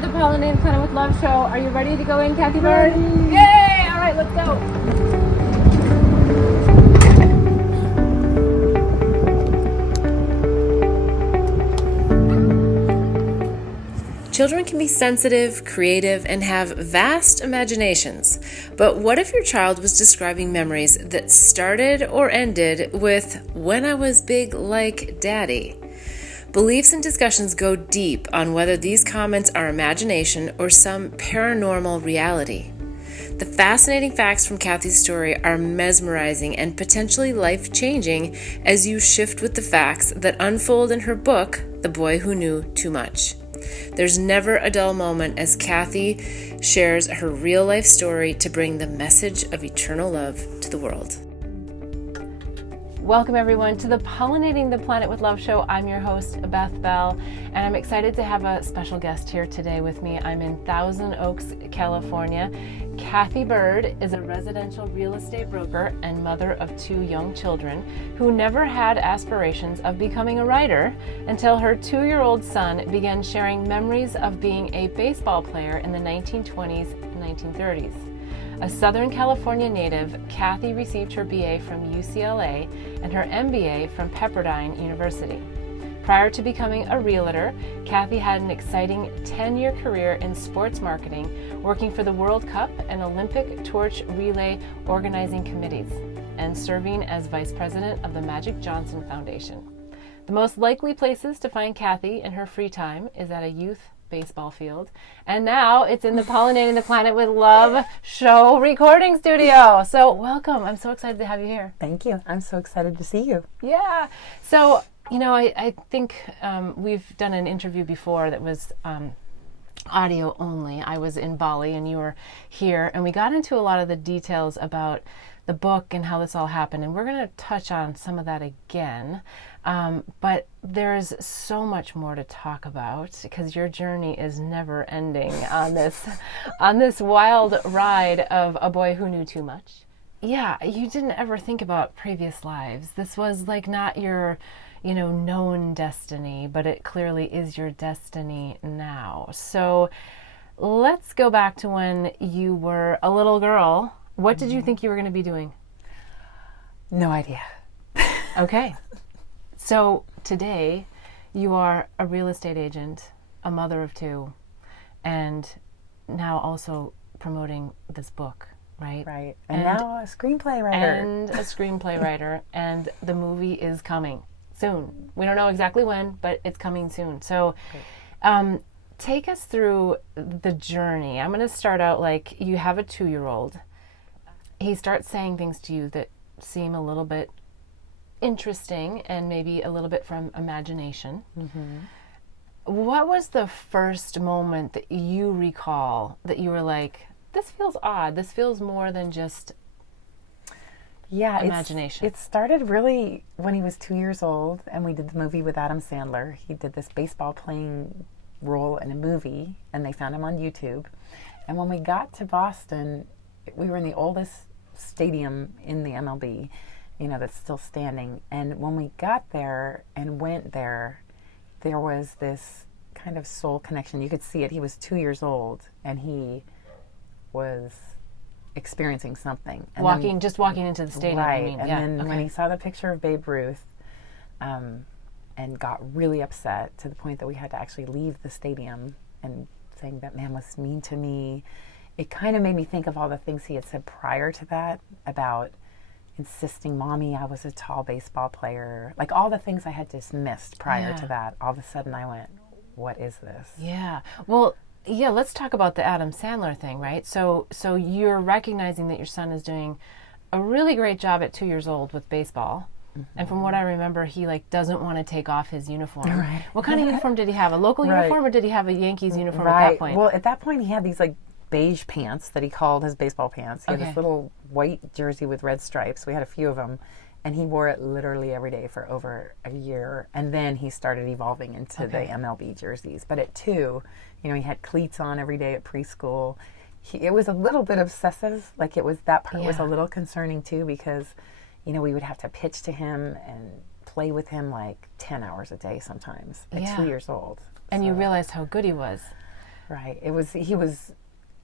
the Pollinating the Planet with Love show. Are you ready to go in, Cathy Byrd? Yay! All right, let's go. Children can be sensitive, creative, and have vast imaginations. But what if your child was describing memories that started or ended with, "when I was big like daddy"? Beliefs and discussions go deep on whether these comments are imagination or some paranormal reality. The fascinating facts from Cathy's story are mesmerizing and potentially life-changing as you shift with the facts that unfold in her book, The Boy Who Knew Too Much. There's never a dull moment as Cathy shares her real-life story to bring the message of eternal love to the world. Welcome everyone to the Pollinating the Planet with Love show. I'm your host, Beth Bell, and I'm excited to have a special guest here today with me. I'm in Thousand Oaks, California. Cathy Byrd is a residential real estate broker and mother of 2 young children who never had aspirations of becoming a writer until her 2-year-old son began sharing memories of being a baseball player in the 1920s and 1930s. A Southern California native, Cathy received her B.A. from UCLA and her M.B.A. from Pepperdine University. Prior to becoming a realtor, Cathy had an exciting 10-year career in sports marketing, working for the World Cup and Olympic torch relay organizing committees, and serving as vice president of the Magic Johnson Foundation. The most likely places to find Cathy in her free time is at a youth baseball field, and now it's in the Pollinating the Planet with Love show recording studio. So welcome. I'm so excited to have you here. Thank you. I'm so excited to see you. Yeah. So, I think we've done an interview before that was audio only. I was in Bali and you were here, and we got into a lot of the details about the book and how this all happened, and we're going to touch on some of that again. But there's so much more to talk about because your journey is never ending on this wild ride of a boy who knew too much. Yeah, you didn't ever think about previous lives. This was like not your, known destiny, but it clearly is your destiny now. So let's go back to when you were a little girl. What did you think you were going to be doing? No idea. Okay. So today you are a real estate agent, a mother of 2, and now also promoting this book, right? Right. And now a screenplay writer. And the movie is coming soon. We don't know exactly when, but it's coming soon. So take us through the journey. I'm going to start out like you have a 2-year-old. He starts saying things to you that seem a little bit interesting and maybe a little bit from imagination. Mm-hmm. What was the first moment that you recall that you were like, this feels odd, this feels more than just imagination? It started really when he was 2 years old and we did the movie with Adam Sandler. He did this baseball playing role in a movie and they found him on YouTube. And when we got to Boston, we were in the oldest stadium in the MLB, that's still standing. And when we got there and went there, there was this kind of soul connection. You could see it. He was 2 years old and he was experiencing something. And walking into the stadium. Right. I mean. And then when he saw the picture of Babe Ruth and got really upset to the point that we had to actually leave the stadium and saying that man was mean to me, it kind of made me think of all the things he had said prior to that about insisting, Mommy, I was a tall baseball player. Like all the things I had dismissed prior to that. All of a sudden I went, what is this? Yeah. Well, let's talk about the Adam Sandler thing, right? So you're recognizing that your son is doing a really great job at 2 years old with baseball. Mm-hmm. And from what I remember, he doesn't want to take off his uniform. Right. What kind of uniform did he have? A local uniform or did he have a Yankees uniform at that point? Well, at that point he had these beige pants that he called his baseball pants. He had this little white jersey with red stripes. We had a few of them, and he wore it literally every day for over a year. And then he started evolving into the MLB jerseys. But at 2, he had cleats on every day at preschool. It was a little bit obsessive. That part was a little concerning too, because, we would have to pitch to him and play with him 10 hours a day sometimes at 2 years old. And you realized how good he was. Right.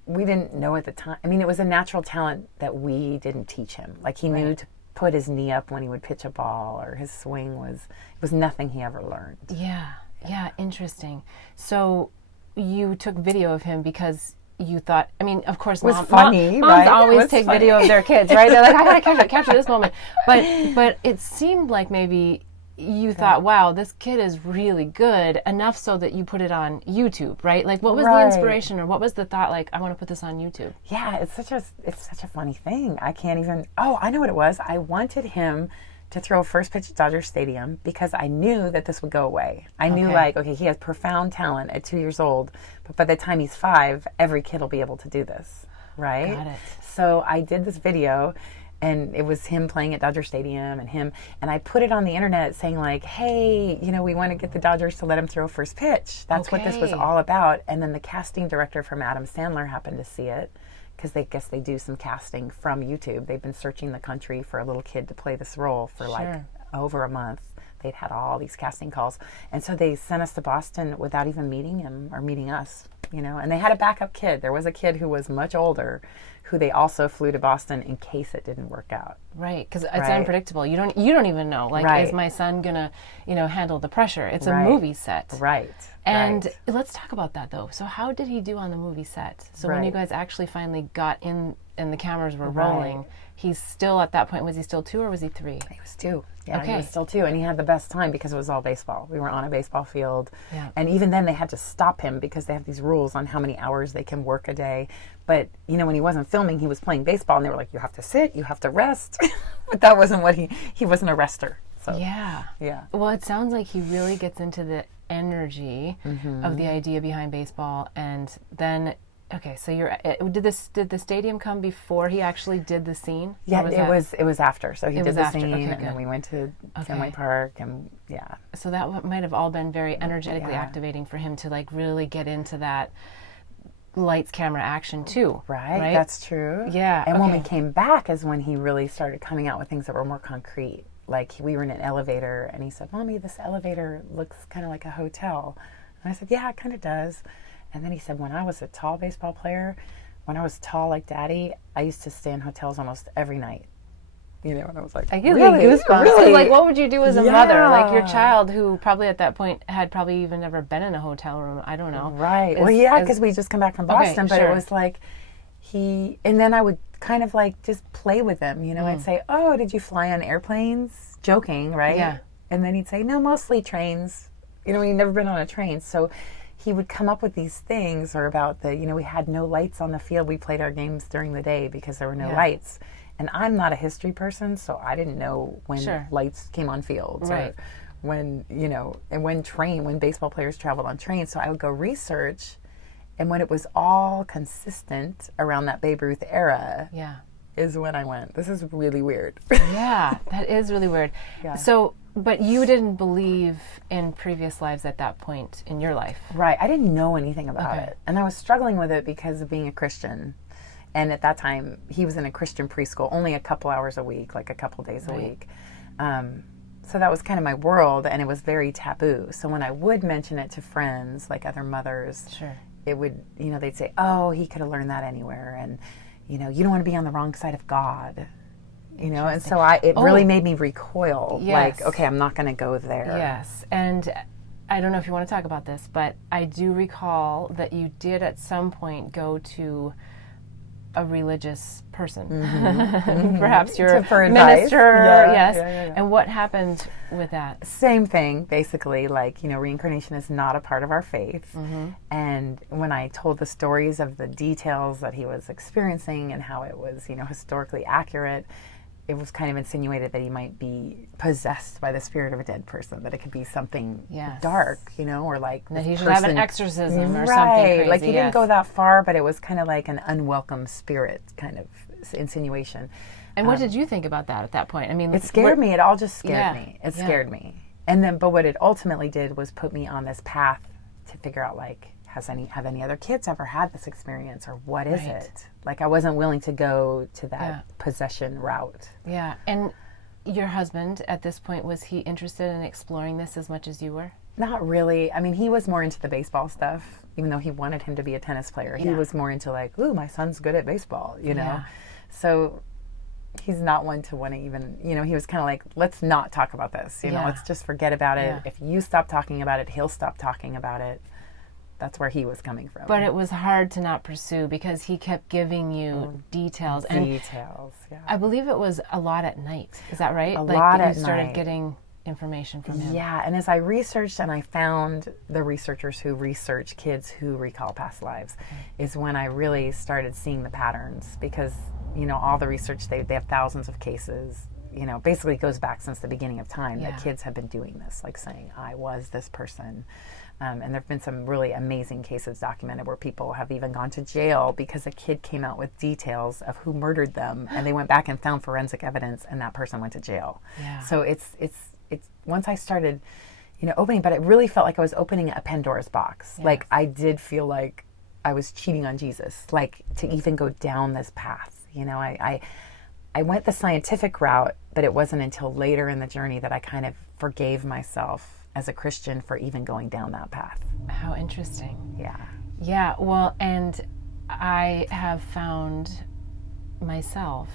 We didn't know at the time. I mean, it was a natural talent that we didn't teach him. Like he knew to put his knee up when he would pitch a ball, or his swing was nothing he ever learned. Yeah, interesting. So you took video of him because you thought, I mean, of course, moms always take video of their kids, right? They're like, I gotta capture this moment. But it seemed like maybe you thought, wow, this kid is really good, enough so that you put it on YouTube, right? Like, what was the inspiration, or what was the thought, like, I want to put this on YouTube? Yeah, it's such a funny thing. I can't even, I know what it was. I wanted him to throw first pitch at Dodger Stadium because I knew that this would go away. I knew he has profound talent at 2 years old, but by the time he's 5, every kid will be able to do this, right? Got it. So I did this video, and it was him playing at Dodger Stadium, and I put it on the internet saying like, hey, we want to get the Dodgers to let him throw first pitch. That's what this was all about. And then the casting director from Adam Sandler happened to see it, because they guess they do some casting from YouTube. They've been searching the country for a little kid to play this role for like over a month. They'd had all these casting calls. And so they sent us to Boston without even meeting him or meeting us, and they had a backup kid. There was a kid who was much older who they also flew to Boston in case it didn't work out. Right, because it's unpredictable. You don't even know. Like, is my son gonna, handle the pressure? It's a movie set. Right. And let's talk about that, though. So how did he do on the movie set? So when you guys actually finally got in and the cameras were rolling, he's still, at that point, was he still 2 or was he 3? He was 2. Yeah, he was still 2. And he had the best time because it was all baseball. We were on a baseball field. Yeah. And even then they had to stop him because they have these rules on how many hours they can work a day. But, when he wasn't filming, he was playing baseball, and they were like, you have to sit, you have to rest. But that wasn't what he wasn't a rester. So, yeah. Well, it sounds like he really gets into the energy of the idea behind baseball. And then, so did the stadium come before he actually did the scene? Yeah, it was after. So he did the scene, and then we went to Fenway Park, and So that might have all been very energetically activating for him to like really get into that lights, camera, action too. Right? That's true. Yeah. And when we came back is when he really started coming out with things that were more concrete. Like, we were in an elevator, and he said, Mommy, this elevator looks kind of like a hotel. And I said, yeah, it kind of does. And then he said, when I was a tall baseball player, when I was tall like Daddy, I used to stay in hotels almost every night. And I was like, I get goosebumps. Really? Like, what would you do as a mother? Like, your child, who probably at that point had probably even never been in a hotel room. I don't know. Right. Because we just come back from Boston, but it was like and then I would kind of like just play with him. I'd say, oh, did you fly on airplanes? Joking, right? Yeah. And then he'd say, no, mostly trains. He'd never been on a train. So he would come up with these things, or about we had no lights on the field. We played our games during the day because there were no lights. And I'm not a history person, so I didn't know when lights came on fields, or when, and when baseball players traveled on trains. So I would go research, and when it was all consistent around that Babe Ruth era, is when I went, this is really weird. Yeah, that is really weird. Yeah. So, but you didn't believe in previous lives at that point in your life. Right. I didn't know anything about it. And I was struggling with it because of being a Christian. And at that time, he was in a Christian preschool, only a couple hours a week, like a couple days a week. So that was kind of my world, and it was very taboo. So when I would mention it to friends, like other mothers, it would, they'd say, oh, he could have learned that anywhere. And, you don't want to be on the wrong side of God. And so it really made me recoil. Like, okay, I'm not going to go there. Yes. And I don't know if you want to talk about this, but I do recall that you did at some point go to a religious person. Perhaps you're a minister. And what happened with that? Same thing, basically. Like, reincarnation is not a part of our faith. And when I told the stories of the details that he was experiencing and how it was, historically accurate, it was kind of insinuated that he might be possessed by the spirit of a dead person, that it could be something dark, or like that he should have an exorcism or something crazy. Like, he didn't go that far, but it was kind of like an unwelcome spirit kind of insinuation. And what did you think about that at that point? I mean, it scared me. It all just scared me. It scared me. And then, but what it ultimately did was put me on this path to figure out, like, have any other kids ever had this experience, or what is it? Like, I wasn't willing to go to that possession route. Yeah. And your husband at this point, was he interested in exploring this as much as you were? Not really. I mean, he was more into the baseball stuff, even though he wanted him to be a tennis player. He was more into like, ooh, my son's good at baseball, you know? Yeah. So he's not one to want to even, you know, he was kind of like, let's not talk about this, you know, let's just forget about it. If you stop talking about it, he'll stop talking about it. That's where he was coming from. But it was hard to not pursue because he kept giving you details. And I believe it was a lot at night. Is that right? A lot at night. You started getting information from him. Yeah, and as I researched and I found the researchers who research kids who recall past lives, is when I really started seeing the patterns, because, you know, all the research, they have thousands of cases, you know, basically it goes back since the beginning of time that kids have been doing this, like saying, I was this person. And there have been some really amazing cases documented where people have even gone to jail because a kid came out with details of who murdered them, and they went back and found forensic evidence, and that person went to jail. Yeah. So it's once I started, you know, opening, but it really felt like I was opening a Pandora's box. Yes. Like I did feel like I was cheating on Jesus, like to even go down this path. You know, I went the scientific route, but it wasn't until later in the journey that I kind of forgave myself as a Christian for even going down that path. How interesting. Yeah. Yeah, well, and I have found myself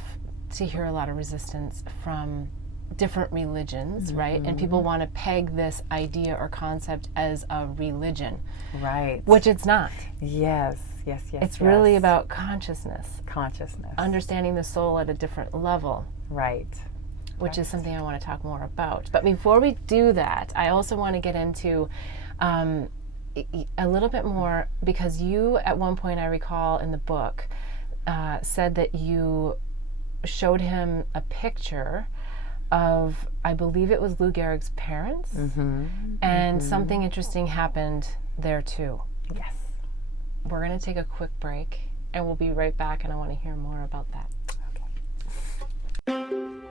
to hear a lot of resistance from different religions, right? And people want to peg this idea or concept as a religion. Right. Which it's not. Yes. It's really about consciousness. Consciousness. Understanding the soul at a different level. Right. Which is something I want to talk more about. But before we do that, I also want to get into a little bit more, because you, at one point, I recall in the book, said that you showed him a picture of, I believe it was Lou Gehrig's parents, and something interesting happened there too. Yes. We're going to take a quick break, and we'll be right back, and I want to hear more about that.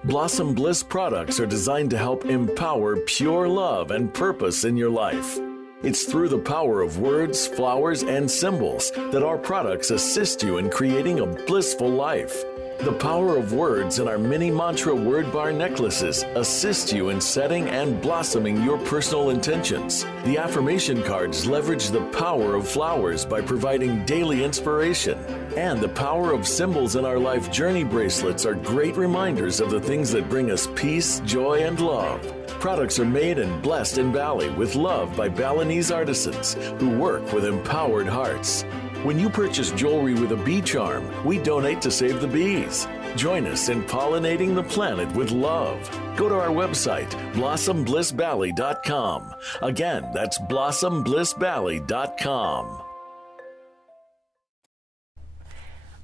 Blossom Bliss products are designed to help empower pure love and purpose in your life. It's through the power of words, flowers, and symbols that our products assist you in creating a blissful life. The power of words in our mini mantra word bar necklaces assist you in setting and blossoming your personal intentions. The affirmation cards leverage the power of flowers by providing daily inspiration. And the power of symbols in our life journey bracelets are great reminders of the things that bring us peace, joy, and love. Products are made and blessed in Bali with love by Balinese artisans who work with empowered hearts. When you purchase jewelry with a bee charm, we donate to save the bees. Join us in pollinating the planet with love. Go to our website, blossomblissbali.com. Again, that's blossomblissbali.com.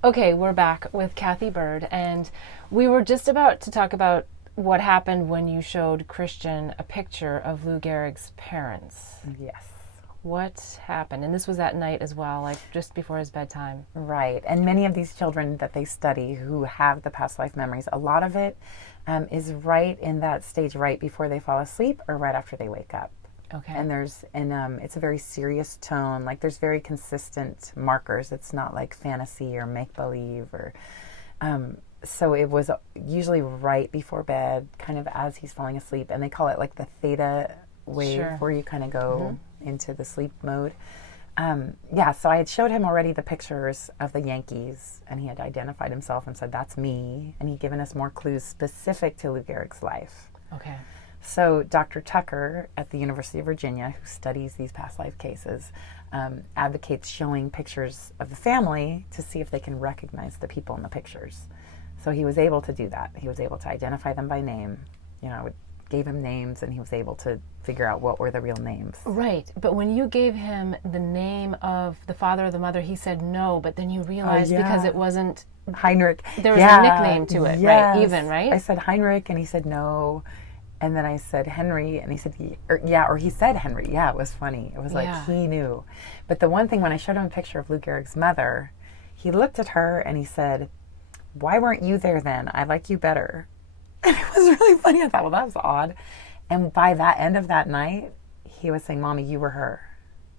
Okay, we're back with Cathy Byrd, and we were just about to talk about what happened when you showed Christian a picture of Lou Gehrig's parents. Yes. What happened? And this was at night as well, like just before his bedtime. Right. And many of these children that they study who have the past life memories, a lot of it is right in that stage, right before they fall asleep or right after they wake up. Okay. And it's a very serious tone. Like there's very consistent markers. It's not like fantasy or make-believe or... so it was usually right before bed, kind of as he's falling asleep. And they call it like the theta wave, where you kind of go into the sleep mode. So I had showed him already the pictures of the Yankees, and he had identified himself and said, that's me. And he'd given us more clues specific to Lou Gehrig's life. Okay. So Dr. Tucker at the University of Virginia, who studies these past life cases, advocates showing pictures of the family to see if they can recognize the people in the pictures. So he was able to do that. He was able to identify them by name. You know, I gave him names, and he was able to figure out what were the real names. Right, but when you gave him the name of the father or the mother, he said no, but then you realized because it wasn't... Heinrich. There was a nickname to it, right? Even, right? I said Heinrich, and he said no. And then I said Henry, and he said, or he said Henry. Yeah, it was funny. It was like he knew. But the one thing, when I showed him a picture of Lou Gehrig's mother, he looked at her and he said, why weren't you there then? I like you better. And it was really funny. I thought, well, that's odd. And by that end of that night, he was saying, Mommy, you were her.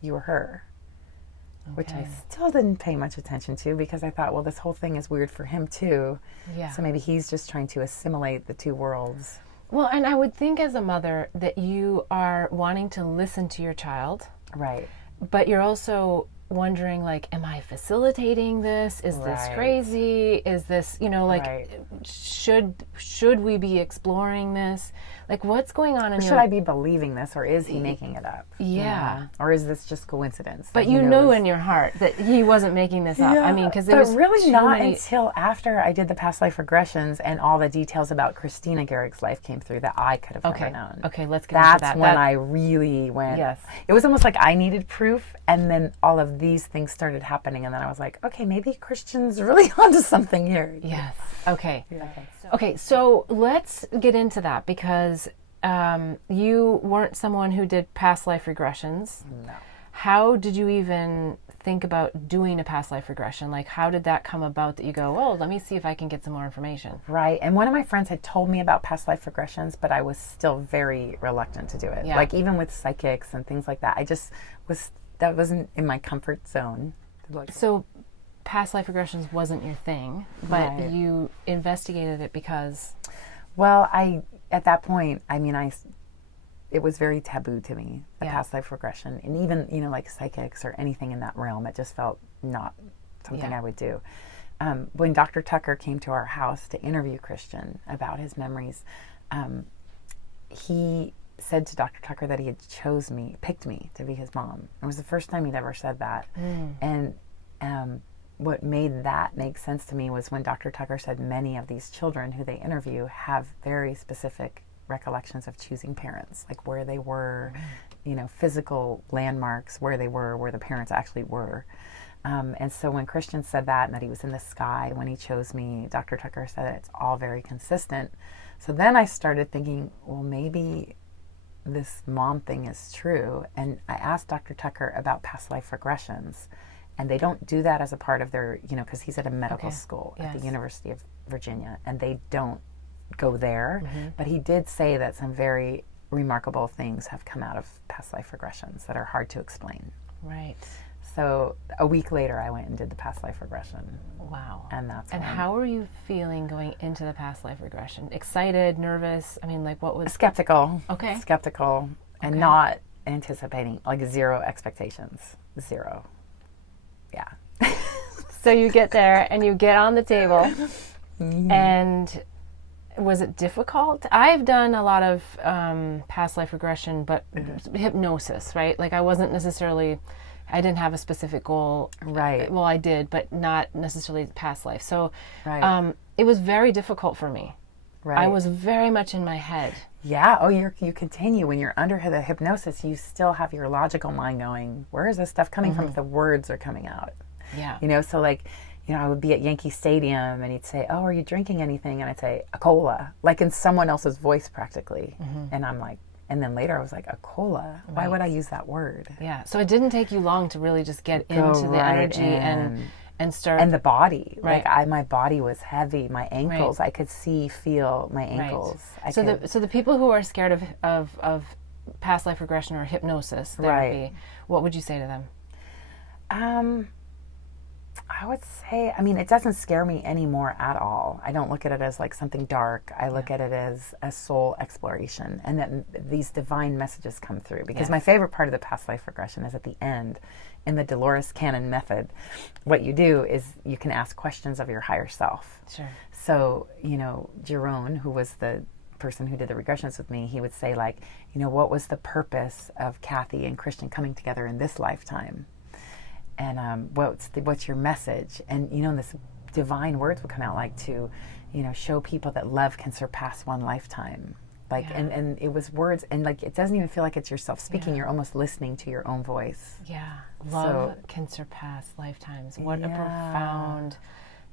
You were her. Okay. Which I still didn't pay much attention to, because I thought, well, this whole thing is weird for him too. Yeah. So maybe he's just trying to assimilate the two worlds. Well, and I would think as a mother that you are wanting to listen to your child. Right. But you're also wondering, like, am I facilitating this? Is this crazy? Is this, like, should we be exploring this? Like, what's going on in Should I be believing this, or is he making it up? Yeah. Or is this just coincidence? But you knew in your heart that he wasn't making this up. I mean, because it was really not until after I did the past life regressions and all the details about Christina Garrick's life came through that I could have never known. Okay, let's get into that. That's when I really went. Yes. It was almost like I needed proof, and then all of these things started happening, and then I was like, okay, maybe Christian's really onto something here. Yes. Okay. Yeah. Okay, so let's get into that, because you weren't someone who did past life regressions. No. How did you even think about doing a past life regression? Like, how did that come about that you go, oh, let me see if I can get some more information? Right. And one of my friends had told me about past life regressions, but I was still very reluctant to do it. Yeah. Like, even with psychics and things like that, that wasn't in my comfort zone. So past life regressions wasn't your thing, but you investigated it because... Well, at that point, it was very taboo to me, the past life regression. And even, like psychics or anything in that realm, it just felt not something I would do. When Dr. Tucker came to our house to interview Christian about his memories, he said to Dr. Tucker that he had picked me to be his mom. It was the first time he'd ever said that. And what made that make sense to me was when Dr. Tucker said many of these children who they interview have very specific recollections of choosing parents, like where they were, physical landmarks, where they were, where the parents actually were. And so when Christian said that, and that he was in the sky when he chose me, Dr. Tucker said it's all very consistent. So then I started thinking, well, maybe this mom thing is true. And I asked Dr. Tucker about past life regressions. And they don't do that as a part of their, because he's at a medical school at the University of Virginia, and they don't go there. But he did say that some very remarkable things have come out of past life regressions that are hard to explain. Right. So a week later, I went and did the past life regression. Wow. And that's And how were you feeling going into the past life regression? Excited, nervous? I mean, like, what was... Skeptical. Okay. Skeptical, and not anticipating, like, zero expectations. Zero. Yeah. So you get there and you get on the table, and was it difficult? I've done a lot of past life regression, but hypnosis, right? Like, I wasn't necessarily, I didn't have a specific goal. Right. Well, I did, but not necessarily past life. So it was very difficult for me. Right. I was very much in my head. Yeah. Oh, you continue. When you're under the hypnosis, you still have your logical mind going, where is this stuff coming from if the words are coming out? Yeah. So like, I would be at Yankee Stadium and he'd say, oh, are you drinking anything? And I'd say, a cola, like in someone else's voice practically. And I'm like, and then later I was like, a cola? Why would I use that word? Yeah. So it didn't take you long to really just get into the energy and start. And the body. Right. Like my body was heavy. My ankles, I could feel my ankles. So the people who are scared of past life regression or hypnosis therapy, what would you say to them? I would say, it doesn't scare me anymore at all. I don't look at it as like something dark. I look at it as a soul exploration, and that these divine messages come through. Because my favorite part of the past life regression is at the end, in the Dolores Cannon method, what you do is you can ask questions of your higher self. Sure. So, Jerome, who was the person who did the regressions with me, he would say, like, what was the purpose of Cathy and Christian coming together in this lifetime? And what's your message? And this divine words would come out, like to, show people that love can surpass one lifetime. Like, and it was words, and like it doesn't even feel like it's yourself speaking. You're almost listening to your own voice. Yeah, love can surpass lifetimes. What a profound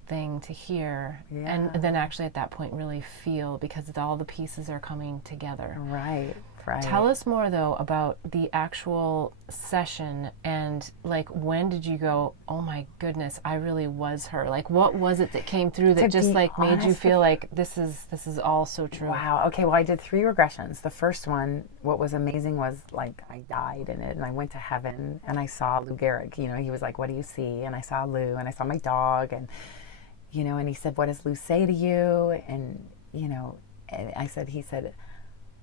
thing to hear, and then actually at that point really feel, because all the pieces are coming together. Right. Tell us more though about the actual session, and like, when did you go, oh my goodness, I really was her? Like, what was it that came through that just like made you feel like this is all so true? Wow. Okay. Well, I did 3 regressions. The first one, what was amazing was like I died in it, and I went to heaven, and I saw Lou Gehrig. He was like, what do you see? And I saw Lou, and I saw my dog, and and he said, what does Lou say to you? And and he said,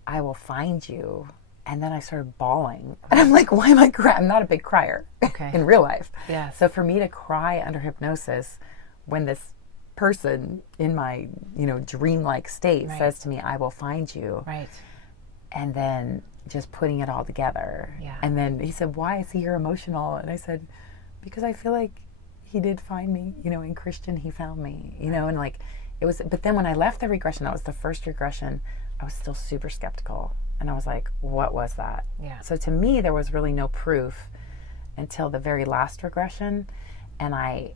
I will find you. And then I started bawling. And I'm like, why am I crying? I'm not a big crier in real life. Yes. So for me to cry under hypnosis when this person in my, dreamlike state says to me, I will find you. Right. And then just putting it all together. Yeah. And then he said, why is he here emotional? And I said, because I feel like he did find me, in Christian, he found me, and like it was, but then when I left the regression, that was the first regression, I was still super skeptical. And I was like, what was that? Yeah. So to me, there was really no proof until the very last regression. And I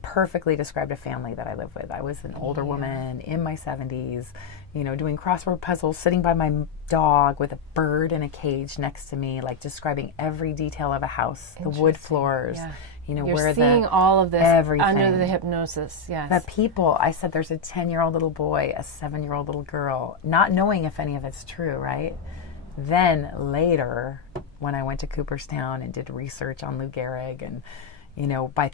perfectly described a family that I live with. I was an older woman in my 70s, doing crossword puzzles, sitting by my dog with a bird in a cage next to me, like describing every detail of a house, the wood floors, You're where seeing all of this everything. under the hypnosis. Yes. The people, I said there's a 10-year-old little boy, a 7-year-old little girl, not knowing if any of it's true, right? Then later, when I went to Cooperstown and did research on Lou Gehrig and,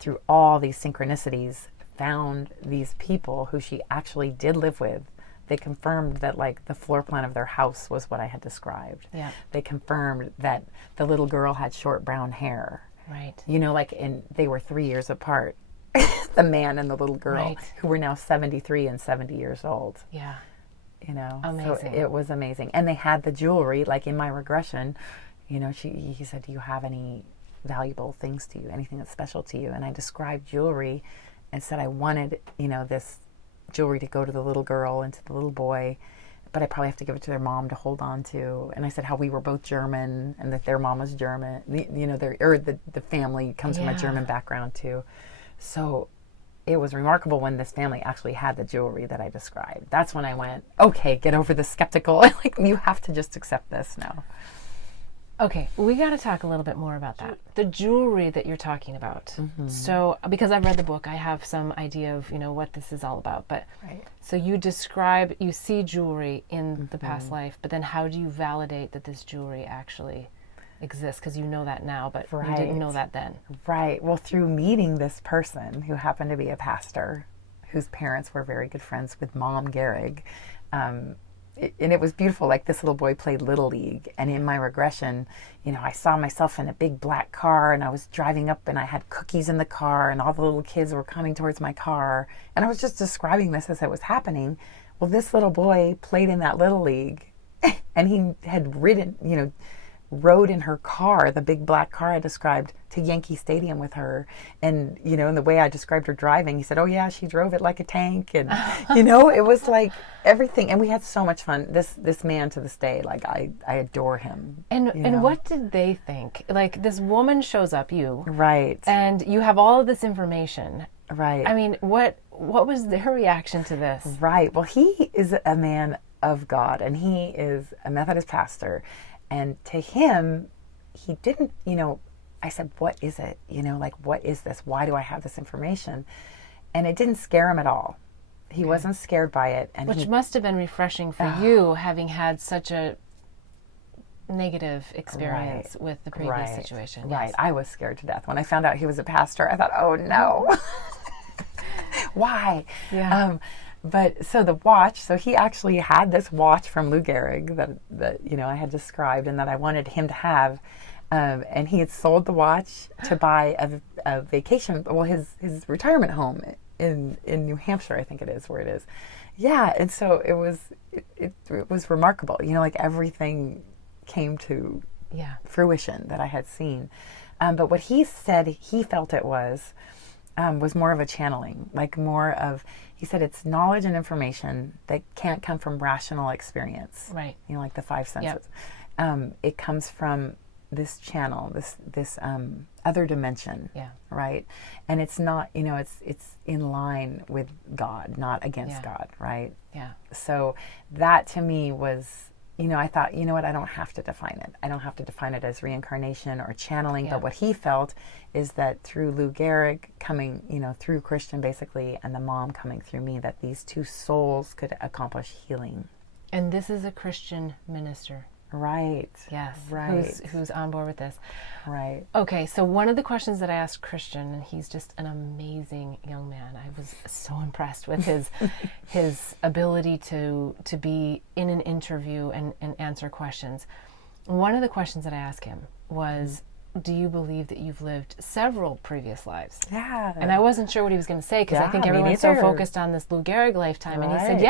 through all these synchronicities, found these people who she actually did live with. They confirmed that like the floor plan of their house was what I had described. Yeah. They confirmed that the little girl had short brown hair. Right. And they were 3 years apart, the man and the little girl, who were now 73 and 70 years old. Yeah. Amazing. So it was amazing. And they had the jewelry, like in my regression, he said, do you have any valuable things to you, anything that's special to you? And I described jewelry and said I wanted, this jewelry to go to the little girl and to the little boy, but I probably have to give it to their mom to hold on to. And I said how we were both German and that their mom was German, the family comes from a German background too. So it was remarkable when this family actually had the jewelry that I described. That's when I went, okay, get over the skeptical. Like, you have to just accept this now. Okay, we got to talk a little bit more about that. The jewelry that you're talking about. Mm-hmm. So, because I've read the book, I have some idea of, what this is all about. But so you see jewelry in the past life, but then how do you validate that this jewelry actually exists? Because you know that now, but you didn't know that then. Right. Well, through meeting this person who happened to be a pastor, whose parents were very good friends with Mom Gehrig, and it was beautiful. Like, this little boy played Little League, and in my regression, I saw myself in a big black car, and I was driving up, and I had cookies in the car, and all the little kids were coming towards my car, and I was just describing this as it was happening. Well, this little boy played in that Little League, and he had rode in her car, the big black car I described, to Yankee Stadium with her. And, in the way I described her driving, he said, oh yeah, she drove it like a tank. And, it was like everything. And we had so much fun. This man to this day, like I adore him. And what did they think? Like, this woman shows up, you. Right. And you have all of this information. Right. I mean, what was her reaction to this? Right. Well, he is a man of God, and he is a Methodist pastor. And to him, he didn't, I said, what is it? What is this? Why do I have this information? And it didn't scare him at all. He wasn't scared by it. And which must have been refreshing for you, having had such a negative experience with the previous situation. Yes. Right. I was scared to death. When I found out he was a pastor, I thought, oh no. Why? Yeah. But so the watch, so he actually had this watch from Lou Gehrig that I had described and that I wanted him to have. And he had sold the watch to buy a vacation, his retirement home in New Hampshire, I think it is, where it is. Yeah, and so it was remarkable. Like, everything came to fruition that I had seen. But what he said he felt it was more of a channeling, like more of, he said it's knowledge and information that can't come from rational experience. Right. Like the five senses. Yep. It comes from this channel, this other dimension. Yeah. Right. And it's not, it's in line with God, not against God. Right. Yeah. So that to me was, I thought, what, I don't have to define it. I don't have to define it as reincarnation or channeling. Yeah. But what he felt is that through Lou Gehrig coming, through Christian basically, and the mom coming through me, that these two souls could accomplish healing. And this is a Christian minister. Right. Yes. Right. Who's on board with this. Right. Okay, so one of the questions that I asked Christian, and he's just an amazing young man. I was so impressed with his ability to be in an interview and answer questions. One of the questions that I asked him was, do you believe that you've lived several previous lives? Yeah. And I wasn't sure what he was going to say, because I think everyone's so focused on this Lou Gehrig lifetime. And he said,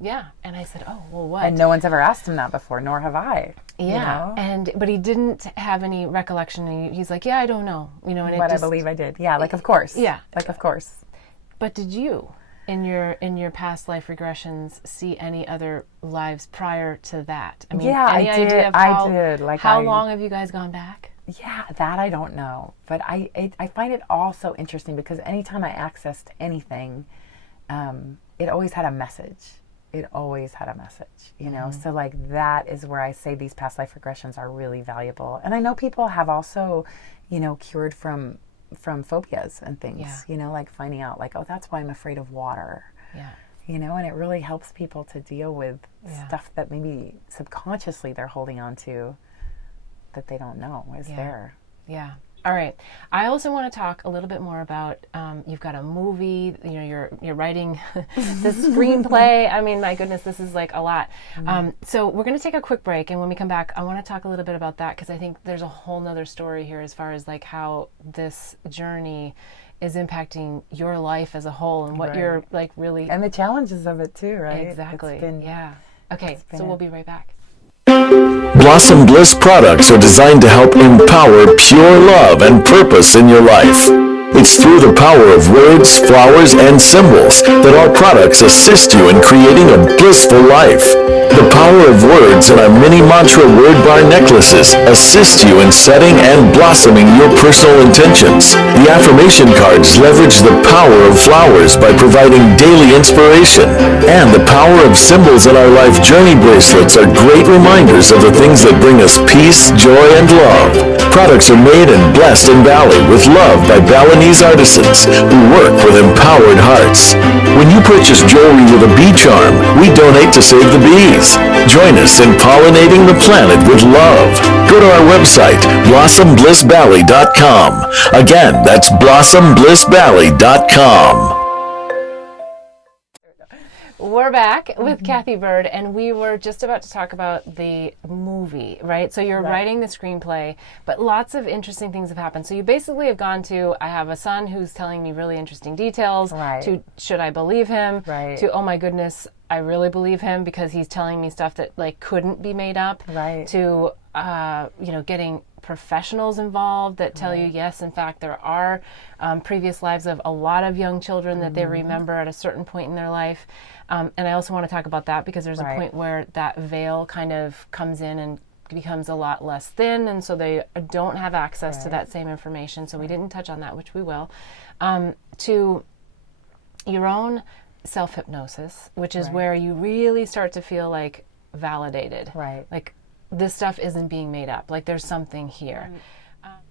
yeah. And I said, oh, well, what? And no one's ever asked him that before, nor have I. Yeah. You know? But he didn't have any recollection. He's like, yeah, I don't know. You know, and but I believe I did. Yeah, like, of course. Yeah. Like, of course. But did you, in your past life regressions, see any other lives prior to that? I mean, any idea of I did. Like, how long have you guys gone back? Yeah, that I don't know. But I find it all so interesting, because anytime I accessed anything, it always had a message. It always had a message, you know? So, like, that is where I say these past life regressions are really valuable. And I know people have also, you know, cured from phobias and things, you know, like finding out, like, oh, that's why I'm afraid of water. Yeah. You know, and it really helps people to deal with stuff that maybe subconsciously they're holding on to that they don't know is there. Yeah. All right. I also want to talk a little bit more about, you've got a movie, you know, you're writing the screenplay. I mean, my goodness, this is like a lot. So we're going to take a quick break, and when we come back, I want to talk a little bit about that, because I think there's a whole nother story here as far as like how this journey is impacting your life as a whole, and what you're like really... And the challenges of it too, right? Exactly. Okay, so we'll be right back. Blossom Bliss products are designed to help empower pure love and purpose in your life. It's through the power of words, flowers, and symbols that our products assist you in creating a blissful life. The power of words in our mini mantra word bar necklaces assist you in setting and blossoming your personal intentions. The affirmation cards leverage the power of flowers by providing daily inspiration. And the power of symbols in our life journey bracelets are great reminders of the things that bring us peace, joy, and love. Products are made and blessed in Bali with love by Balinese artisans who work with empowered hearts. When you purchase jewelry with a bee charm, we donate to save the bees. Join us in pollinating the planet with love. Go to our website, blossomblissbali.com. Again, that's blossomblissbali.com. We're back with Cathy Byrd, and we were just about to talk about the movie, right? So you're writing the screenplay, but lots of interesting things have happened. So you basically have gone to, I have a son who's telling me really interesting details, to should I believe him, to oh my goodness, I really believe him because he's telling me stuff that like couldn't be made up, to you know, getting professionals involved that tell you, yes, in fact, there are previous lives of a lot of young children that they remember at a certain point in their life. And I also want to talk about that because there's a point where that veil kind of comes in and becomes a lot less thin, and so they don't have access to that same information. So we didn't touch on that, which we will. To your own self-hypnosis, which is where you really start to feel like validated. Like this stuff isn't being made up. Like there's something here.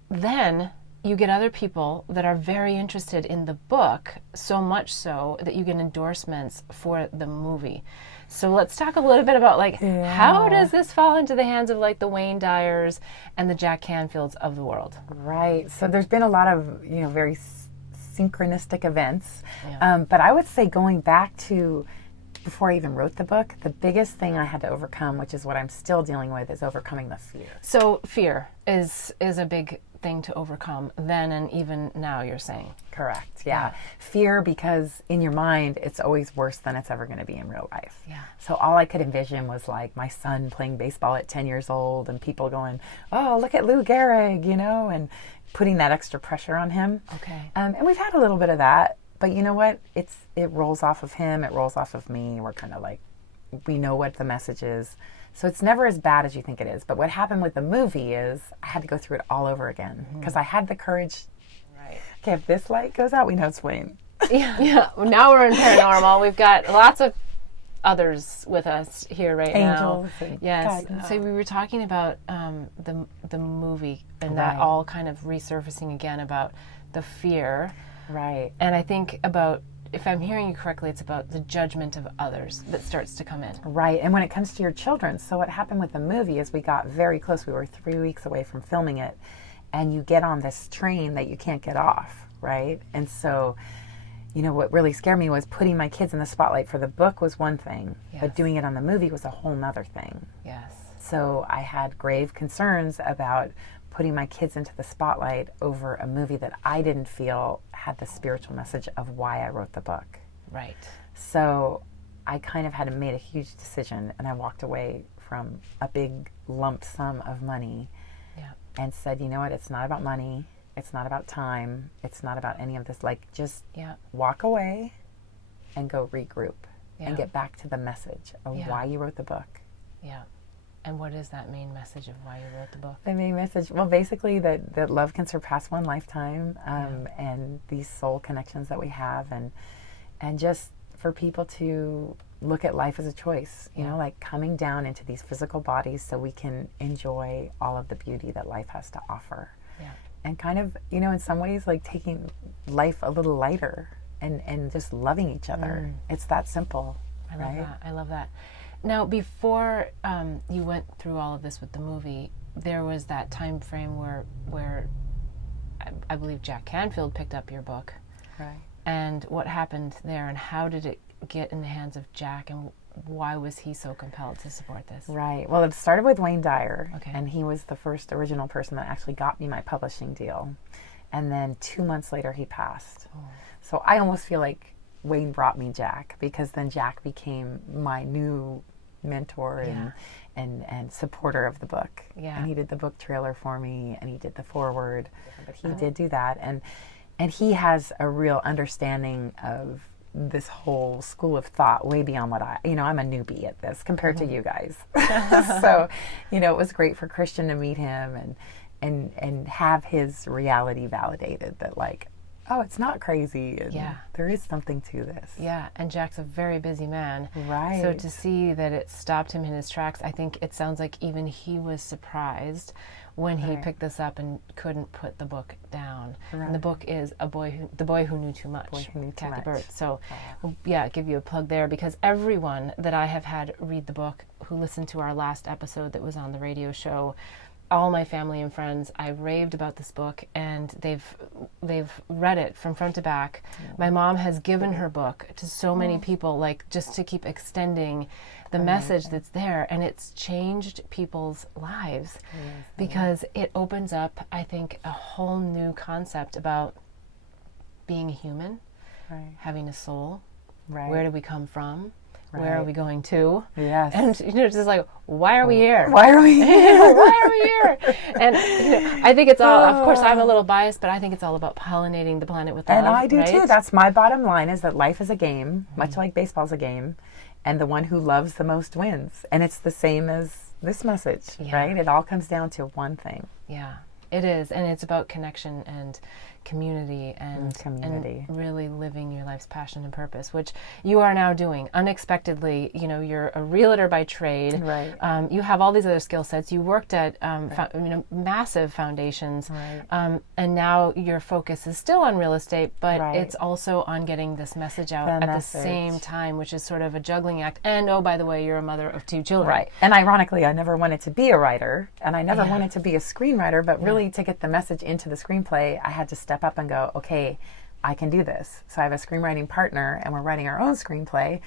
Then you get other people that are very interested in the book, so much so that you get endorsements for the movie. So let's talk a little bit about like how does this fall into the hands of like the Wayne Dyers and the Jack Canfields of the world? So there's been a lot of, you know, very synchronistic events. But I would say going back to before I even wrote the book, the biggest thing I had to overcome, which is what I'm still dealing with, is overcoming the fear. So fear is a big thing to overcome then and even now, you're saying? Correct, Fear, because in your mind, it's always worse than it's ever going to be in real life. So all I could envision was like my son playing baseball at 10 years old and people going, oh, look at Lou Gehrig, you know, and putting that extra pressure on him. And we've had a little bit of that. But you know what? It rolls off of him. It rolls off of me. We're kind of like, we know what the message is. So it's never as bad as you think it is. But what happened with the movie is I had to go through it all over again because I had the courage. Okay, if this light goes out, we know it's Wayne. Now we're in paranormal. We've got lots of others with us here right now. Yes. So we were talking about the movie and that all kind of resurfacing again about the fear. Right. And I think about if I'm hearing you correctly, it's about the judgment of others that starts to come in. Right. And when it comes to your children, so what happened with the movie is we got very close. We were 3 weeks away from filming it. And you get on this train that you can't get off, right? And so, you know, what really scared me was putting my kids in the spotlight for the book was one thing, but doing it on the movie was a whole nother thing. Yes. So I had grave concerns about putting my kids into the spotlight over a movie that I didn't feel had the spiritual message of why I wrote the book. Right. So I kind of had made a huge decision, and I walked away from a big lump sum of money and said, you know what, it's not about money, it's not about time, it's not about any of this. Like, just walk away and go regroup and get back to the message of why you wrote the book. Yeah. And what is that main message of why you wrote the book? The main message, well, basically that love can surpass one lifetime, and these soul connections that we have, and just for people to look at life as a choice, you know, like coming down into these physical bodies so we can enjoy all of the beauty that life has to offer. Yeah. And kind of, you know, in some ways, like taking life a little lighter and just loving each other. It's that simple. I love that. I love that. Now, before you went through all of this with the movie, there was that time frame where I believe Jack Canfield picked up your book. Right. And what happened there, and how did it get in the hands of Jack, and why was he so compelled to support this? Right. Well, it started with Wayne Dyer, and he was the first original person that actually got me my publishing deal. And then 2 months later, he passed. Oh. So I almost feel like Wayne brought me Jack, because then Jack became my new mentor and supporter of the book. Yeah. And he did the book trailer for me, and he did the foreword. But he did do that, and he has a real understanding of this whole school of thought way beyond what I'm a newbie at this compared to you guys. So, you know, it was great for Christian to meet him and have his reality validated that, like, oh, it's not crazy, and there is something to this. Yeah, and Jack's a very busy man. Right. So to see that it stopped him in his tracks, I think it sounds like even he was surprised when he picked this up and couldn't put the book down. Right. And the book is The Boy Who Knew Too Much, Cathy Byrd. So, give you a plug there, because everyone that I have had read the book who listened to our last episode that was on the radio show, all my family and friends, I raved about this book, and they've read it from front to back. My mom has given her book to so many people, like, just to keep extending the message that's there, and it's changed people's lives because it opens up, I think, a whole new concept about being a human, having a soul, where do we come from? Right. Where are we going to? Yes. And, you know, it's just like, why are we here? Why are we here? Why are we here? And, you know, I think it's all, of course, I'm a little biased, but I think it's all about pollinating the planet with love. And I do too. That's my bottom line, is that life is a game, much like baseball's a game, and the one who loves the most wins. And it's the same as this message, right? It all comes down to one thing. Yeah, it is. And it's about connection and community and really living your life's passion and purpose, which you are now doing unexpectedly. You know, you're a realtor by trade. Right. You have all these other skill sets. You worked at massive foundations, and now your focus is still on real estate, but it's also on getting this message out at the same time, which is sort of a juggling act. And oh, by the way, you're a mother of 2 children. Right. And ironically, I never wanted to be a writer, and I never wanted to be a screenwriter, but really to get the message into the screenplay, I had to step up and go, okay, I can do this. So I have a screenwriting partner, and we're writing our own screenplay,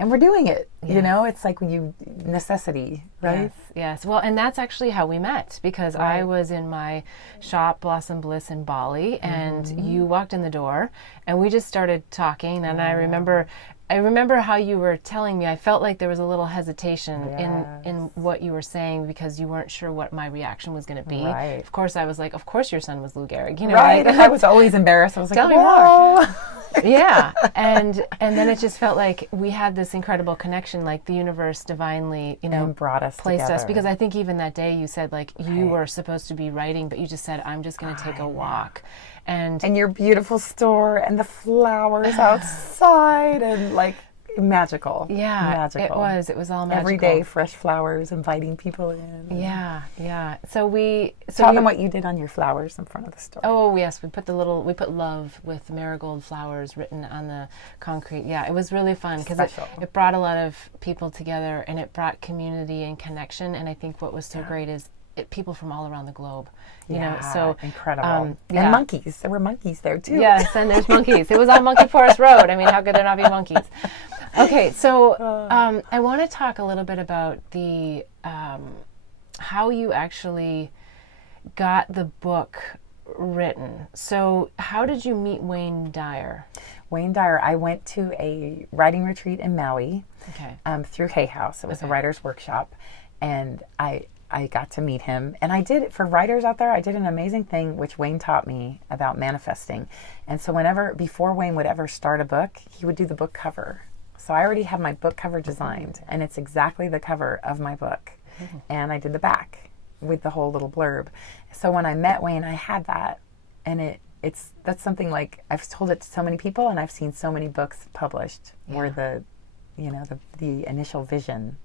and we're doing it. You know, it's like necessity, right? Yes. Well, and that's actually how we met, because I was in my shop, Blossom Bliss in Bali, and you walked in the door, and we just started talking, and I remember how you were telling me. I felt like there was a little hesitation in what you were saying, because you weren't sure what my reaction was going to be. Right. Of course, I was like, of course your son was Lou Gehrig. You know, right. I was always embarrassed. I was like, tell me more. Yeah. And then it just felt like we had this incredible connection, like the universe divinely, you know, and brought us placed together. us. Because I think even that day you said, like, you were supposed to be writing, but you just said, I'm just going to take a walk. And your beautiful store and the flowers outside, and like, magical. Yeah, magical. It was all magical. Every day, fresh flowers, inviting people in. Yeah. Tell them what you did on your flowers in front of the store. Oh yes, we put love with marigold flowers written on the concrete. Yeah, it was really fun because it brought a lot of people together, and it brought community and connection. And I think what was so great is people from all around the globe. You know, so incredible. And monkeys. There were monkeys there too. Yes, and there's monkeys. It was on Monkey Forest Road. I mean, how could there not be monkeys? Okay, so I want to talk a little bit about the how you actually got the book written. So how did you meet Wayne Dyer? Wayne Dyer, I went to a writing retreat in Maui through Hay House. It was a writer's workshop, and I got to meet him. And I did, for writers out there, I did an amazing thing which Wayne taught me about manifesting. And so before Wayne would ever start a book, he would do the book cover. So I already have my book cover designed, and it's exactly the cover of my book. And I did the back with the whole little blurb. So when I met Wayne, I had that. And that's something like, I've told it to so many people, and I've seen so many books published where the initial vision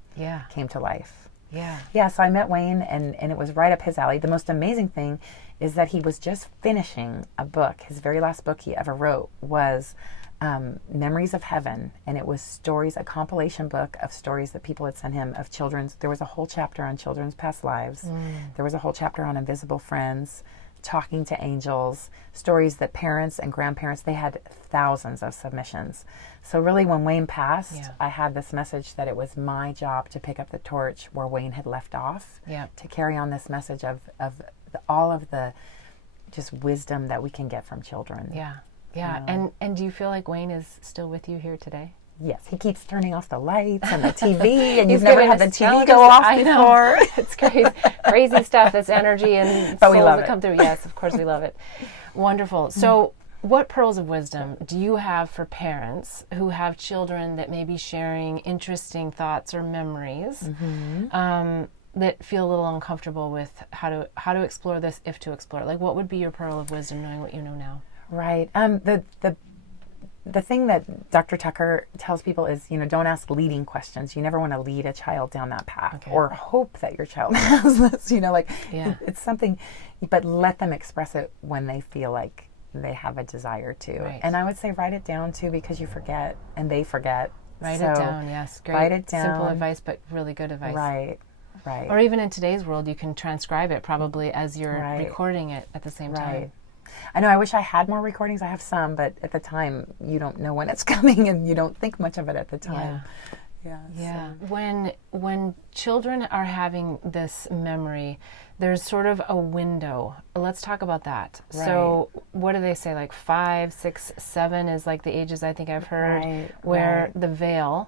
came to life. Yeah, so I met Wayne, and it was right up his alley. The most amazing thing is that he was just finishing a book. His very last book he ever wrote was Memories of Heaven, and it was a compilation book of stories that people had sent him of children's. There was a whole chapter on children's past lives. There was a whole chapter on invisible friends, talking to angels, stories that parents and grandparents, they had thousands of submissions. So really when Wayne passed, I had this message that it was my job to pick up the torch where Wayne had left off, to carry on this message of all of the just wisdom that we can get from children. And do you feel like Wayne is still with you here today? Yes, he keeps turning off the lights and the TV, and you've never had the TV go off before. It's crazy stuff. It's energy and souls that come through. Yes, of course we love it. Wonderful. So what pearls of wisdom do you have for parents who have children that may be sharing interesting thoughts or memories that feel a little uncomfortable with how to explore this, if to explore it? Like, what would be your pearl of wisdom knowing what you know now? Right. The thing that Dr. Tucker tells people is, don't ask leading questions. You never want to lead a child down that path or hope that your child has this, it's something, but let them express it when they feel like they have a desire to. Right. And I would say write it down too, because you forget and they forget. Write it down, yes. Great. Write it down. Simple advice, but really good advice. Right. Or even in today's world, you can transcribe it probably as you're recording it at the same time. I know, I wish I had more recordings. I have some, but at the time, you don't know when it's coming, and you don't think much of it at the time. Yeah. So. When children are having this memory, there's sort of a window. Let's talk about that. Right. So what do they say? Like 5, 6, 7 is like the ages I think I've heard where the veil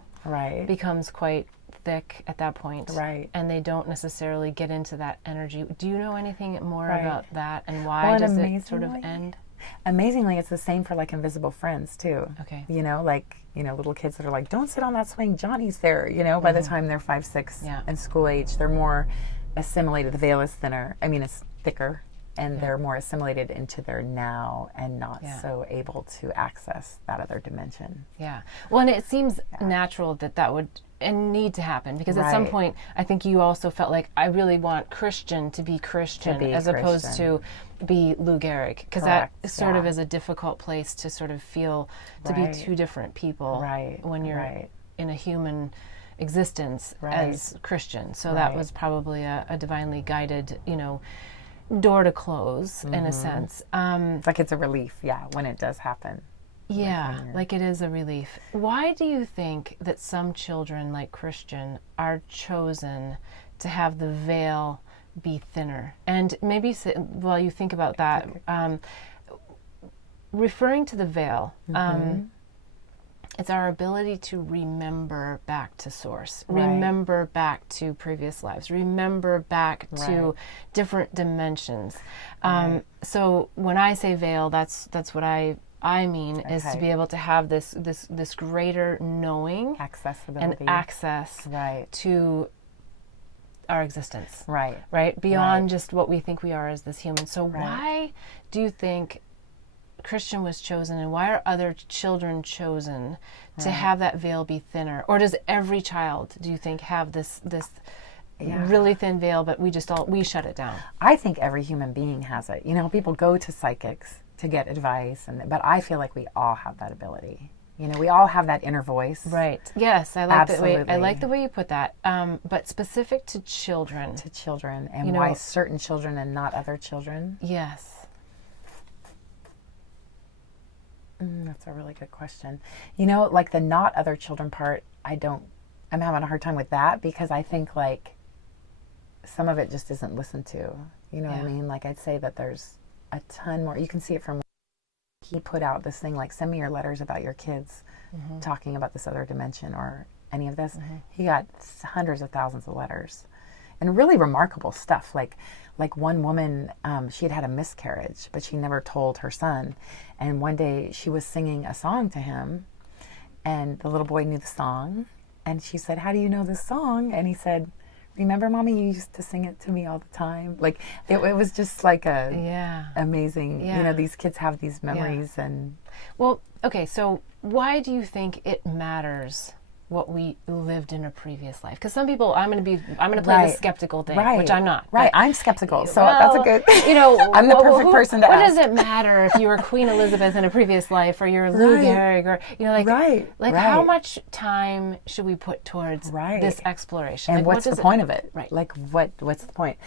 becomes quite thick at that point, and they don't necessarily get into that energy. Do you know anything more about that, and why does it sort of end? Amazingly, it's the same for like invisible friends too. Okay. Little kids that are like, don't sit on that swing, Johnny's there. By the time they're 5, 6 and school age, they're more assimilated. The veil is thinner. I mean, it's thicker. And they're more assimilated into their now and not so able to access that other dimension. Yeah. Well, and it seems natural that would and need to happen, because at some point I think you also felt like, I really want Christian to be Christian as opposed to be Lou Gehrig, because that sort of is a difficult place to sort of feel to be two different people when you're in a human existence as Christian. So that was probably a divinely guided, door to close in a sense. Like it's a relief, when it does happen. Yeah, like it is a relief. Why do you think that some children, like Christian, are chosen to have the veil be thinner? And maybe while you think about that, referring to the veil, it's our ability to remember back to source, remember back to previous lives, remember back to different dimensions. So when I say veil, that's what I mean, is to be able to have this greater knowing accessibility and access to our existence. Right. Beyond just what we think we are as this human. So why do you think Christian was chosen and why are other children chosen to have that veil be thinner? Or does every child, do you think, have this really thin veil, but we shut it down? I think every human being has it. You know, people go to psychics to get advice, but I feel like we all have that ability. You know, we all have that inner voice. Right. Yes, I like Absolutely. that way. I like the way you put that. But specific to children. To children, and why certain children and not other children. Yes. That's a really good question. You know, like the not other children part, I'm having a hard time with that because I think like some of it just isn't listened to. You know what I mean? Like I'd say that there's a ton more. You can see it from he put out this thing like, send me your letters about your kids talking about this other dimension or any of this. He got hundreds of thousands of letters and really remarkable stuff. Like one woman, she had a miscarriage, but she never told her son. And one day she was singing a song to him and the little boy knew the song. And she said, how do you know this song? And he said, remember, Mommy, you used to sing it to me all the time. Like it was just like amazing. You know, these kids have these memories and. Well, okay. So why do you think it matters what we lived in a previous life? Because some people, I'm going to play the skeptical thing, which I'm not. Right, I'm skeptical, so that's a good. You know, I'm the perfect person to ask. What does it matter if you were Queen Elizabeth in a previous life, or you're Lou Gehrig, or you know, how much time should we put towards this exploration? And what's the point of it? Right. Like, what's the point?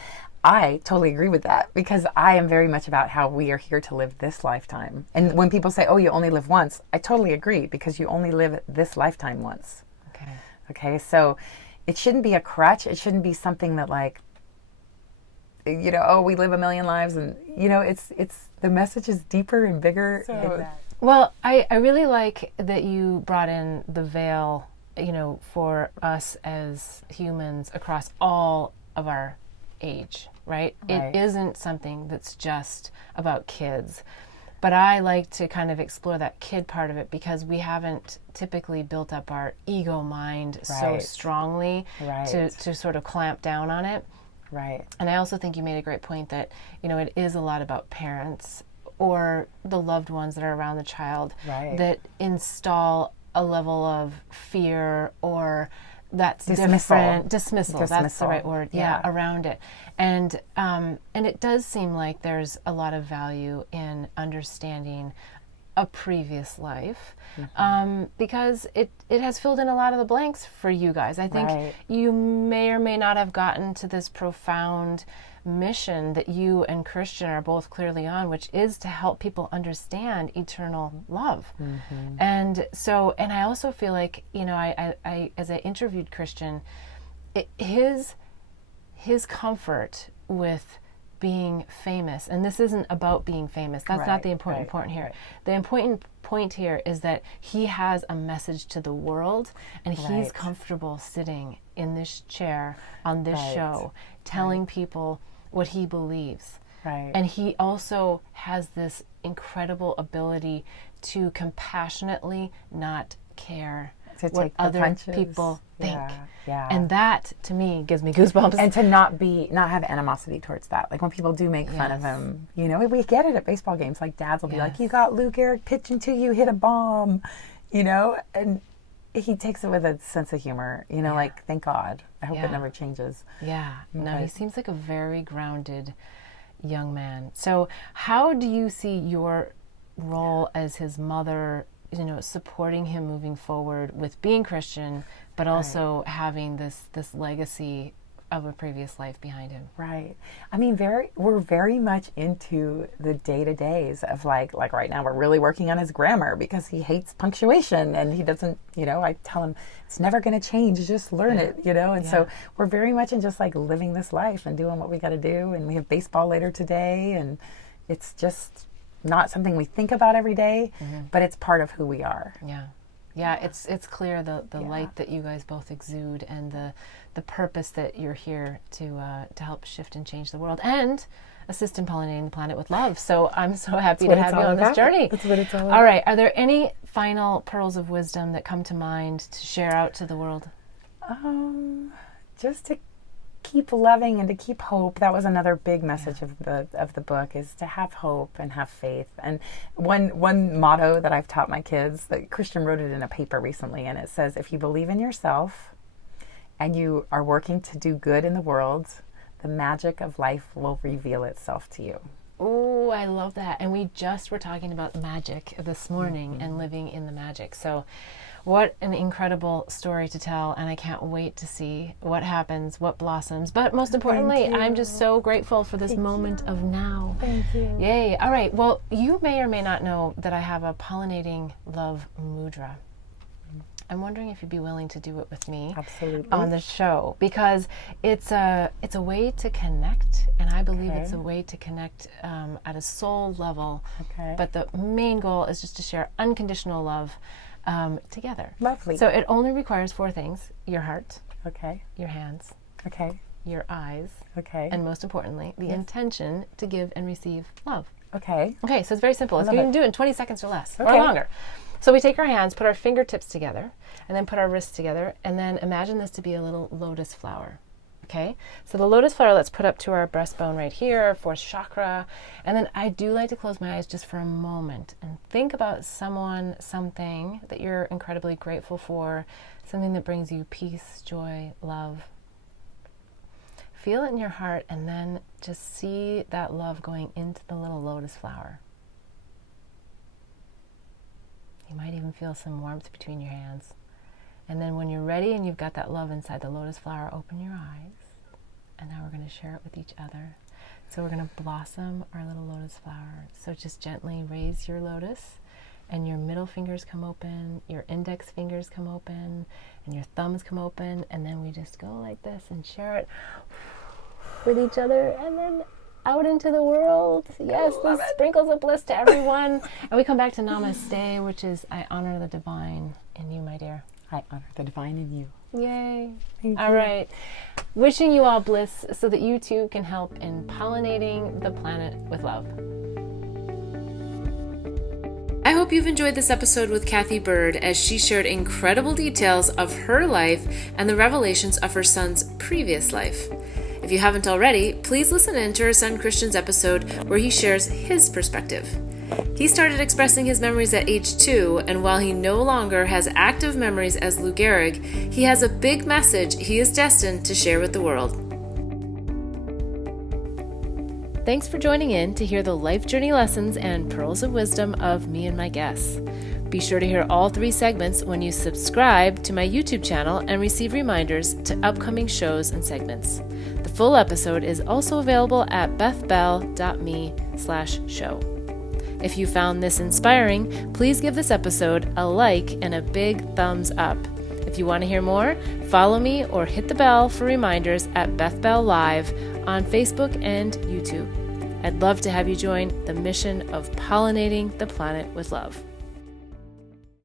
I totally agree with that because I am very much about how we are here to live this lifetime. And when people say, "Oh, you only live once," I totally agree because you only live this lifetime once. Okay, so it shouldn't be a crutch. It shouldn't be something that like, you know, oh, we live a million lives, and you know, it's the message is deeper and bigger. Well, I really like that you brought in the veil, you know, for us as humans across all of our age, right? It isn't something that's just about kids. But I like to kind of explore that kid part of it because we haven't typically built up our ego mind so strongly to sort of clamp down on it. Right. And I also think you made a great point that, you know, it is a lot about parents or the loved ones that are around the child that install a level of fear or that's different. Dismissal. That's the right word. Yeah, around it. And it does seem like there's a lot of value in understanding a previous life because it has filled in a lot of the blanks for you guys. I think you may or may not have gotten to this profound mission that you and Christian are both clearly on, which is to help people understand eternal love. And so, and I also feel like, you know, I as I interviewed Christian, his comfort with being famous, and this isn't about being famous, that's not the important point here. The important point here is that he has a message to the world, and he's comfortable sitting in this chair on this show telling people what he believes. And he also has this incredible ability to compassionately not care what other people think. And that, to me, gives me goosebumps. And to not have animosity towards that. Like when people do make fun of him, you know, we get it at baseball games. Like dads will be like, you got Lou Gehrig pitching to you, hit a bomb, you know, and he takes it with a sense of humor, you know, like, thank God. I hope it never changes. No, he seems like a very grounded young man. So how do you see your role as his mother, you know, supporting him moving forward with being Christian, but also having this legacy of a previous life behind him? I mean, we're very much into the day-to-days of like right now we're really working on his grammar because he hates punctuation and he doesn't, you know, I tell him it's never going to change, just learn it, you know. And so we're very much in just like living this life and doing what we got to do. And we have baseball later today, and it's just not something we think about every day, but it's part of who we are. It's clear the light that you guys both exude and the purpose that you're here to help shift and change the world and assist in pollinating the planet with love. So I'm so happy to have you on this journey. That's what it's all about. All right, are there any final pearls of wisdom that come to mind to share out to the world? Just to keep loving and to keep hope. That was another big message of the book, is to have hope and have faith. And one motto that I've taught my kids, that Christian wrote it in a paper recently, and it says, if you believe in yourself and you are working to do good in the world, the magic of life will reveal itself to you. Oh, I love that. And we just were talking about magic this morning and living in the magic. So what an incredible story to tell. And I can't wait to see what happens, what blossoms. But most importantly, I'm just so grateful for this moment of now. Thank you. Yay. All right. Well, you may or may not know that I have a pollinating love mudra. I'm wondering if you'd be willing to do it with me. Absolutely. On the show, because it's a way to connect, and I believe it's a way to connect at a soul level. Okay. But the main goal is just to share unconditional love together. Lovely. So it only requires 4 things: your heart, Okay. your hands, Okay. your eyes, Okay. and most importantly, the intention to give and receive love. Okay. Okay, so it's very simple. You can do it in 20 seconds or less, or Okay. longer. So we take our hands, put our fingertips together, and then put our wrists together, and then imagine this to be a little lotus flower. Okay? So the lotus flower, let's put up to our breastbone right here, 4th chakra. And then I do like to close my eyes just for a moment and think about someone, something that you're incredibly grateful for, something that brings you peace, joy, love. Feel it in your heart, and then just see that love going into the little lotus flower. You might even feel some warmth between your hands. And then when you're ready and you've got that love inside the lotus flower, open your eyes. And now we're going to share it with each other. So we're going to blossom our little lotus flower. So just gently raise your lotus, and your middle fingers come open, your index fingers come open, and your thumbs come open. And then we just go like this and share it with each other. And then out into the world. Yes, the sprinkles of bliss to everyone. And we come back to Namaste, which is I honor the divine in you, my dear. I honor the divine in you. Yay. Thank All you. right. Wishing you all bliss so that you too can help in pollinating the planet with love. I hope you've enjoyed this episode with Cathy Byrd as she shared incredible details of her life and the revelations of her son's previous life. If you haven't already, please listen in to her son Christian's episode where he shares his perspective. He started expressing his memories at age 2, and while he no longer has active memories as Lou Gehrig, he has a big message he is destined to share with the world. Thanks for joining in to hear the life journey lessons and pearls of wisdom of me and my guests. Be sure to hear all 3 segments when you subscribe to my YouTube channel and receive reminders to upcoming shows and segments. The full episode is also available at bethbell.me/show. If you found this inspiring, please give this episode a like and a big thumbs up. If you want to hear more, follow me or hit the bell for reminders at Beth Bell Live on Facebook and YouTube. I'd love to have you join the mission of pollinating the planet with love.